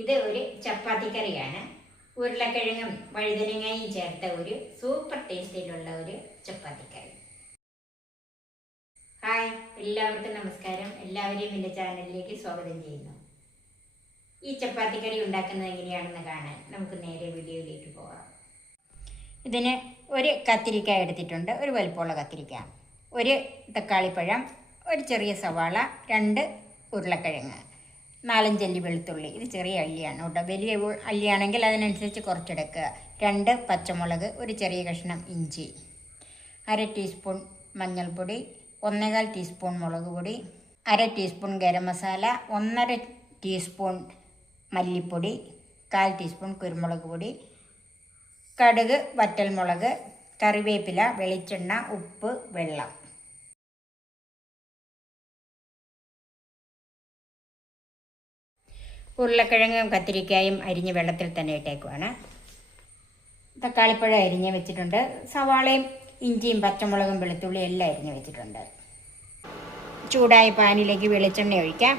ഇത് ഒരു ചപ്പാത്തി കറിയാണ്. ഉരുളക്കിഴങ്ങും വഴുതനങ്ങയും ചേർത്ത ഒരു സൂപ്പർ ടേസ്റ്റിലുള്ള ഒരു ചപ്പാത്തി കറി. ഹായ്, എല്ലാവർക്കും നമസ്കാരം. എല്ലാവരെയും എൻ്റെ ചാനലിലേക്ക് സ്വാഗതം ചെയ്യുന്നു. ഈ ചപ്പാത്തി കറി ഉണ്ടാക്കുന്നത് എങ്ങനെയാണെന്ന് കാണാൻ നമുക്ക് നേരെ വീഡിയോയിലേക്ക് പോകാം. ഇതിന് ഒരു കത്തിരിക്ക എടുത്തിട്ടുണ്ട്, ഒരു വലിപ്പമുള്ള കത്തിരിക്ക, ഒരു തക്കാളിപ്പഴം, ഒരു ചെറിയ സവാള, 2 ഉരുളക്കിഴങ്ങ്, 4-5 അല്ലി വെളുത്തുള്ളി. ഇത് ചെറിയ അല്ലിയാണ് കേട്ടോ. വലിയ അല്ലിയാണെങ്കിൽ അതിനനുസരിച്ച് കുറച്ചെടുക്കുക. 2 പച്ചമുളക്, ഒരു ചെറിയ കഷ്ണം ഇഞ്ചി, 1/2 ടീസ്പൂൺ മഞ്ഞൾപ്പൊടി, 1/4 ടീസ്പൂൺ മുളക് പൊടി, 1/2 ടീസ്പൂൺ ഗരം മസാല, 1/2 ടീസ്പൂൺ മല്ലിപ്പൊടി, 1/4 ടീസ്പൂൺ കുരുമുളക് പൊടി, കടുക്, വറ്റൽമുളക്, കറിവേപ്പില, വെളിച്ചെണ്ണ, ഉപ്പ്, വെള്ളം. ഉരുളക്കിഴങ്ങും കത്തിരിക്കായും അരിഞ്ഞ് വെള്ളത്തിൽ തന്നെ ഇട്ടേക്കുവാണ്. തക്കാളിപ്പഴം അരിഞ്ഞ് വെച്ചിട്ടുണ്ട്. സവാളയും ഇഞ്ചിയും പച്ചമുളകും വെളുത്തുള്ളിയും എല്ലാം അരിഞ്ഞ് വെച്ചിട്ടുണ്ട്. ചൂടായ പാനിലേക്ക് വെളിച്ചെണ്ണ ഒഴിക്കാം.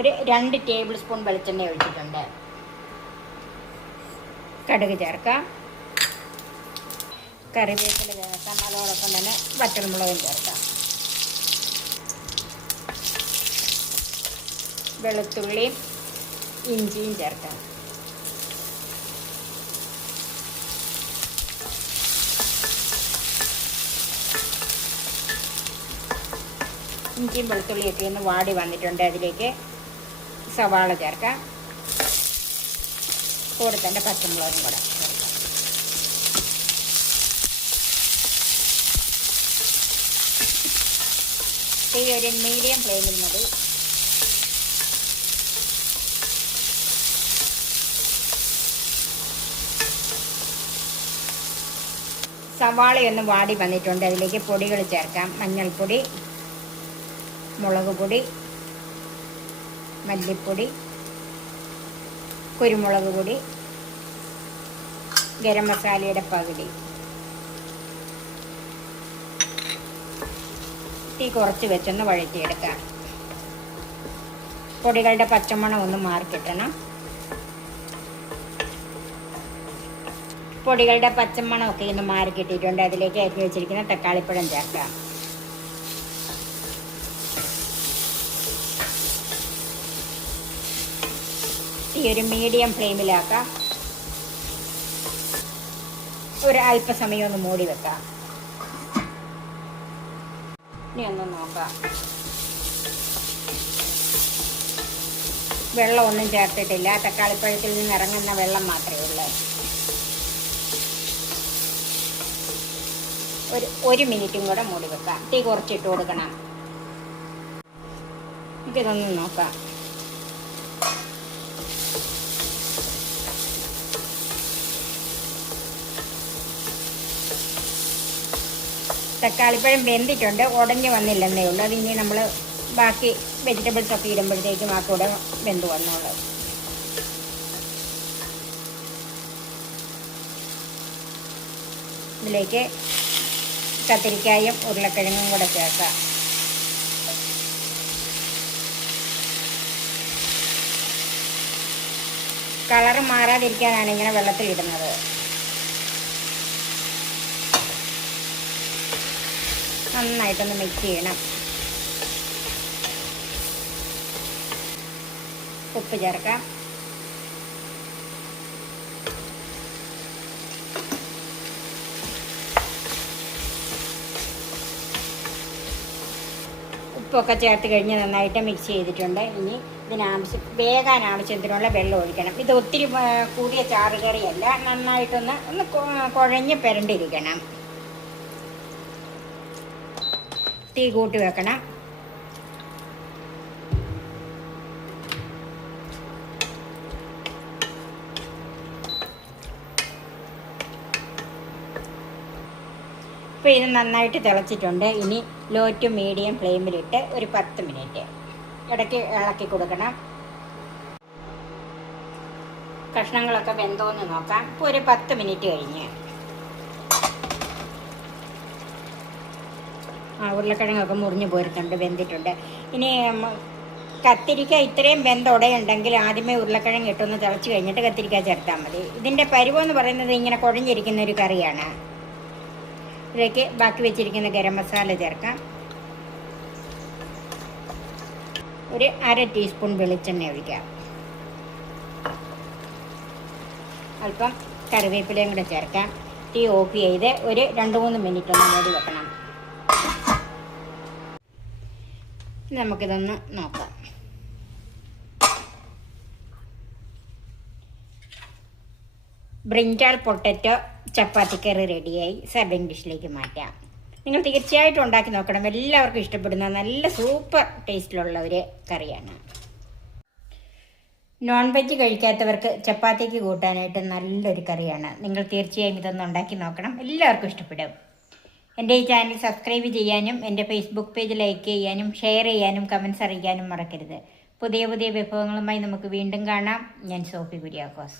ഒരു 2 ടേബിൾ സ്പൂൺ വെളിച്ചെണ്ണ ഒഴിച്ചിട്ടുണ്ട്. കടുക് ചേർക്കാം, കറിവേപ്പില ചേർക്കാം, അതോടൊപ്പം തന്നെ വറ്റൽമുളകും ചേർക്കാം. വെളുത്തുള്ളിയും ഇഞ്ചിയും ചേർക്കാം. ഇഞ്ചിയും വെളുത്തുള്ളിയൊക്കെ ഒന്ന് വാടി വന്നിട്ടുണ്ട്. അതിലേക്ക് സവാള ചേർക്കാം, കൂടെ തന്നെ പച്ചമുളകും കൂടെ ചേർക്കാം. ഈ ഒരു മീഡിയം ഫ്ലെയിമിൽ മതി. സവാളയൊന്ന് വാടി വന്നിട്ടുണ്ട്. അതിലേക്ക് പൊടികൾ ചേർക്കാം. മഞ്ഞൾപ്പൊടി, മുളക് പൊടി, മല്ലിപ്പൊടി, കുരുമുളക് പൊടി, ഗരം മസാലയുടെ പകുതി. തീ കുറച്ച് വെച്ചൊന്ന് വഴറ്റിയെടുക്കാം. പൊടികളുടെ പച്ചമണം ഒന്ന് മാറിക്കിട്ടണം. പൊടികളുടെ പച്ചമണമൊക്കെ ഒന്ന് മാറി കിട്ടിയിട്ടുണ്ട്. അതിലേക്ക് അരിഞ്ഞ് വെച്ചിരിക്കുന്ന തക്കാളിപ്പഴം ചേർക്കാം. ഈ ഒരു മീഡിയം ഫ്ലെയിമിലാക്കാം. ഒരു അല്പസമയം ഒന്ന് മൂടി വെക്കാം. ഇനി ഒന്ന് നോക്കാം. വെള്ളമൊന്നും ചേർത്തിട്ടില്ല. തക്കാളിപ്പഴത്തിൽ നിന്ന് ഇറങ്ങുന്ന വെള്ളം മാത്രമേ ഉള്ളൂ. ഒരു മിനിറ്റും കൂടെ മൂടി വെക്കാം. തീ കുറച്ചിട്ട് കൊടുക്കണം. നമുക്കിതൊന്ന് നോക്കാം. തക്കാളിപ്പഴം വെന്തിട്ടുണ്ട്, ഉടഞ്ഞു വന്നില്ലെന്നേ ഉള്ളൂ. അതിനി നമ്മൾ ബാക്കി വെജിറ്റബിൾസ് ഒക്കെ ഇടുമ്പോഴത്തേക്കും ആ കൂടെ വെന്ത് വന്നോളൂ. ഇതിലേക്ക് കത്തിരിക്കായും ഉരുളക്കിഴങ്ങും കൂടെ ചേർക്കാം. കളറ് മാറാതിരിക്കാനാണ് ഇങ്ങനെ വെള്ളത്തിലിടുന്നത്. നന്നായിട്ടൊന്ന് മിക്സ് ചെയ്യണം. ഉപ്പ് ചേർക്കാം. ഉപ്പൊക്കെ ചേർത്ത് കഴിഞ്ഞ് നന്നായിട്ട് മിക്സ് ചെയ്തിട്ടുണ്ട്. ഇനി വേകാൻ ആവശ്യത്തിനുള്ള വെള്ളം ഒഴിക്കണം. ഇത് ഒത്തിരി കൂടിയ ചാറുകറിയല്ല, നന്നായിട്ടൊന്ന് കുഴഞ്ഞ് പെരണ്ടിരിക്കണം. തീ കൂട്ടി വെക്കണം. ഇപ്പോൾ ഇത് നന്നായിട്ട് തിളച്ചിട്ടുണ്ട്. ഇനി ലോ ടു മീഡിയം ഫ്ലെയിമിലിട്ട് ഒരു 10 മിനിറ്റ് ഇടയ്ക്ക് ഇളക്കി കൊടുക്കണം. കഷ്ണങ്ങളൊക്കെ വെന്തോന്ന് നോക്കാം. ഇപ്പോൾ ഒരു 10 മിനിറ്റ് കഴിഞ്ഞ് ഉരുളക്കിഴങ്ങൊക്കെ മുറിഞ്ഞ് പോരുന്നുണ്ട്, വെന്തിട്ടുണ്ട്. ഇനി കത്തിരിക്ക ഇത്രയും വെന്തുടയുണ്ടെങ്കിൽ ആദ്യമേ ഉരുളക്കിഴങ്ങ് ഇട്ടൊന്ന് തിളച്ച് കഴിഞ്ഞിട്ട് കത്തിരിക്ക ചേർത്താൽ മതി. ഇതിൻ്റെ പരുവെന്ന് പറയുന്നത് ഇങ്ങനെ കുഴഞ്ഞിരിക്കുന്ന ഒരു കറിയാണ്. ഇതിലേക്ക് ബാക്കി വെച്ചിരിക്കുന്ന ഗരം മസാല ചേർക്കാം. ഒരു 1/2 ടീസ്പൂൺ വെളിച്ചെണ്ണ ഒഴിക്കാം. അല്പം കറിവേപ്പിലയും കൂടെ ചേർക്കാം. തീ ഓഫ് ചെയ്ത് ഒരു 2-3 മിനിറ്റ് ഒന്ന് മൂടി വെക്കണം. നമുക്കിതൊന്ന് നോക്കാം. ബ്രിഞ്ചാൾ പൊട്ടറ്റോ ചപ്പാത്തിക്കറി റെഡിയായി. സർവിങ് ഡിഷിലേക്ക് മാറ്റാം. നിങ്ങൾ തീർച്ചയായിട്ടും ഉണ്ടാക്കി നോക്കണം. എല്ലാവർക്കും ഇഷ്ടപ്പെടുന്ന നല്ല സൂപ്പർ ടേസ്റ്റിലുള്ള ഒരു കറിയാണ്. നോൺ വെജ് കഴിക്കാത്തവർക്ക് ചപ്പാത്തിക്ക് കൂട്ടാനായിട്ട് നല്ലൊരു കറിയാണ്. നിങ്ങൾ തീർച്ചയായും ഇതൊന്ന് ഉണ്ടാക്കി നോക്കണം. എല്ലാവർക്കും ഇഷ്ടപ്പെടും. എൻ്റെ ഈ ചാനൽ സബ്സ്ക്രൈബ് ചെയ്യാനും എൻ്റെ ഫേസ്ബുക്ക് പേജ് ലൈക്ക് ചെയ്യാനും ഷെയർ ചെയ്യാനും കമൻറ്റ്സ് അറിയിക്കാനും മറക്കരുത്. പുതിയ പുതിയ വിഭവങ്ങളുമായി നമുക്ക് വീണ്ടും കാണാം. ഞാൻ സോഫി കുര്യാക്കോസ്.